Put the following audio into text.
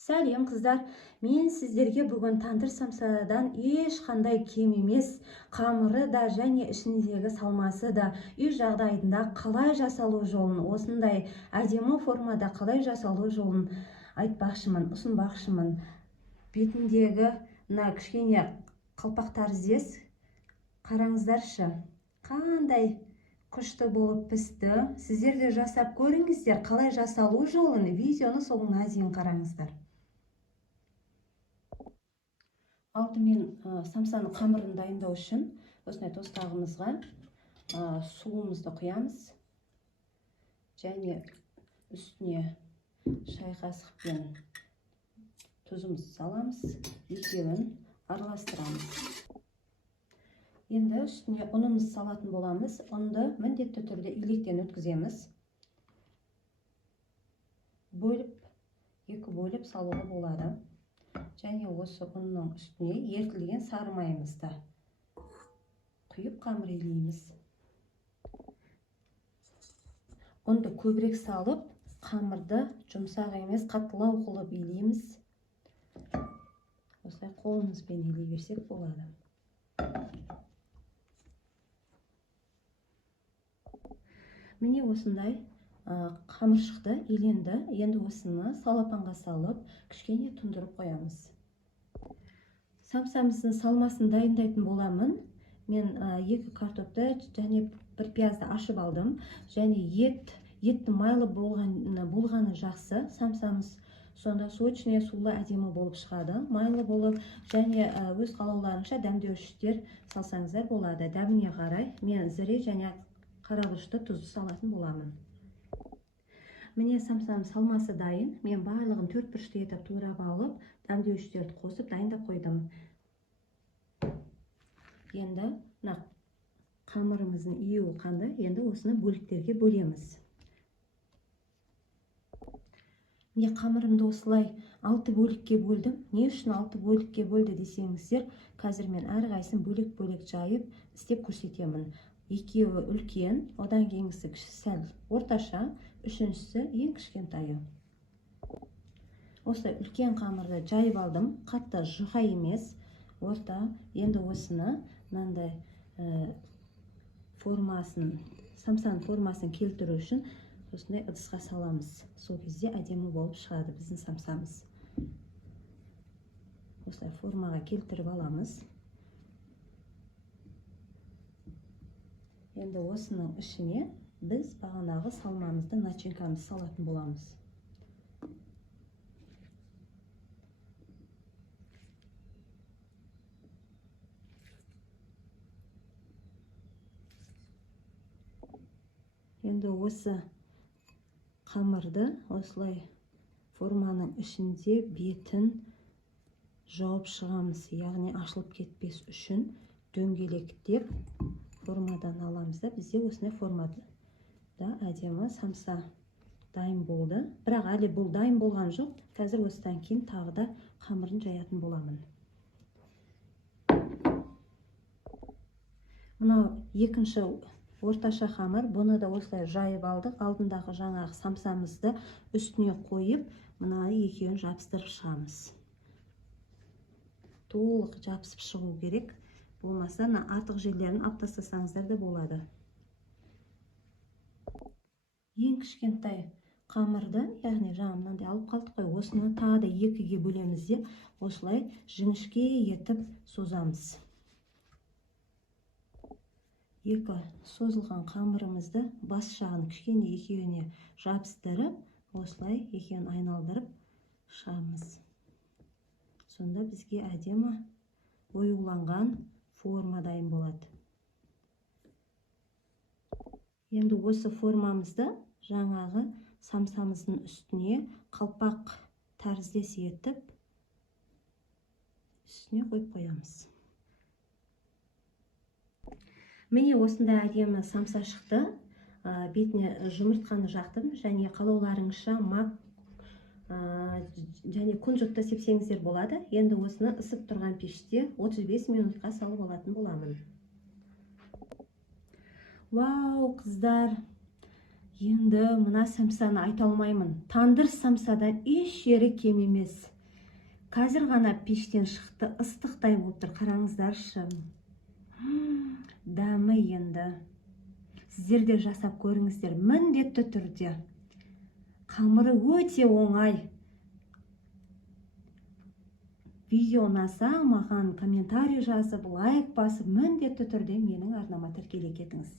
Сәлем қыздар, мен сіздерге бүгін тандыр самсадан ешқандай кем емес, қамыры да және ішіндегі салмасы да үй жағдайында қалай жасалу жолын, осындай әдемі формада қалай жасалу жолын айтпақшымын, ұсынбақшымын. Бетіндегі мына кішкене қалпақ тәріздес, қараңыздаршы, қандай күшті болып пісті. Сіздер де жасап көріңіздер, қалай жасалу жолын видеоны соңына дейін қараңыздар. Алдымен самсаның қамырын дайындау үшін осындай тостағымызға суымызды құямыз және үстіне шай қасықпен тұзымызды саламыз, екеуін араластырамыз. Енді үстіне ұнымызды салатын боламыз. Ұнды міндетті түрде илектен өткіземіз. Екі бөліп салуға болады. Және осы ұнның үстіне ертілген сары майымызды құйып қамыр илейміз. Ұнды көбірек салып, қамырды жұмсақ емес, қаттылау қылып илейміз. Осылай қолымызбен илей берсек болады. Міне осындай қамыр шықты, иленді. Енді осыны салапанға салып, кішкене тұндырып қоямыз. Самсамыздың салмасын дайындайтын боламын. Мен 2 картопты және 1 пиязды ашып алдым. Және етті майлы болғаны жақсы. Самсамыз сонда сочный, сулы, әдемі болып шығады. Майлы болып, және өз қалауларынша дәмдеуіштер салсаңыздар болады. Дәміне қарай мен зіре және қарақұшты тұзды салатын боламын. Міне самсаның салмасы дайын. Мен барлығын 4 бұрышты етіп турап алып, дәмдеуіштерді қосып дайындап қойдым. Енді қамырымыздың июі қанды. Енді осыны бөліктерге бөлеміз. Міне қамырымды осылай 6 бөлікке бөлдім. Не үшін 6 бөлікке бөлді десеңіздер, қазір мен әрқайсысын бөлек-бөлек жайып істеп көрсетемін. Екеуі үлкен, одан кейінгісі сәл орташа, үшіншісі ең кішкентайы. Осы үлкен қамырды жайып алдым, қатты жұқа емес, орта. Енді осыны мынандай самсаның формасын келтіру үшін осындай ыдысқа саламыз. Сол кезде әдемі болып шығады біздің самсамыз. Осылай формаға келтіріп аламыз. Енді осының ішіне біз бағанағы салмамызды, начинкамызды салатын боламыз. Енді осы қамырды осылай форманың ішінде бетін жауып шығамыз. Яғни ашылып кетпес үшін дөңгелектеп формадан аламыз да, бізде осындай формада әдемі самса дайын болды. Бірақ әлі бұл дайын болған жоқ. Қазір осыдан кейін тағы да қамырын жаятын боламын. Мынау екінші орташа қамыр. Бұны да осылай жайып алдық. Алдындағы жаңағы самсамызды үстіне қойып, мына екеуін жабыстырып шығамыз. Толық жабысып шығу керек. Болмаса, артық жерлерін алып тастасаңыздар да болады. Ең кішкентай қамырды, яғни мынандай алып қалдық қой, осыны тағы да 2-ге бөлеміз де, осылай жіңішке етіп созамыз. 2 созылған қамырымызды бас жағын кішкене екеуіне жабыстырып, осылай екеуін айналдырып шығамыз. Сонда бізге әдемі оюланған форма дайын болады. Енді осы формамызды жаңағы самсамыздың үстіне қалпақ тәріздес етіп, үстіне қойып қоямыз. Міне осындай әдемі самса шықты. Бетіне жұмыртқаны жақтым және қалауларыңызша мак және күнжутта сепсеңіздер болады. Енді осыны ысып тұрған пеште 35 минутқа салып алатын боламын. Вау, қыздар! Енді мына самсаны айта алмаймын. Тандыр самсадан еш жері кем емес. Қазір ғана пештен шықты, ыстықтай болып тұр, қараңыздаршы. Дәмі енді. Сіздер де жасап көріңіздер, міндетті түрде. Қамыры өте оңай. Видео ұнаса, маған комментарий жазып, лайк басып, міндетті түрде менің арнама тіркеле кетіңіз.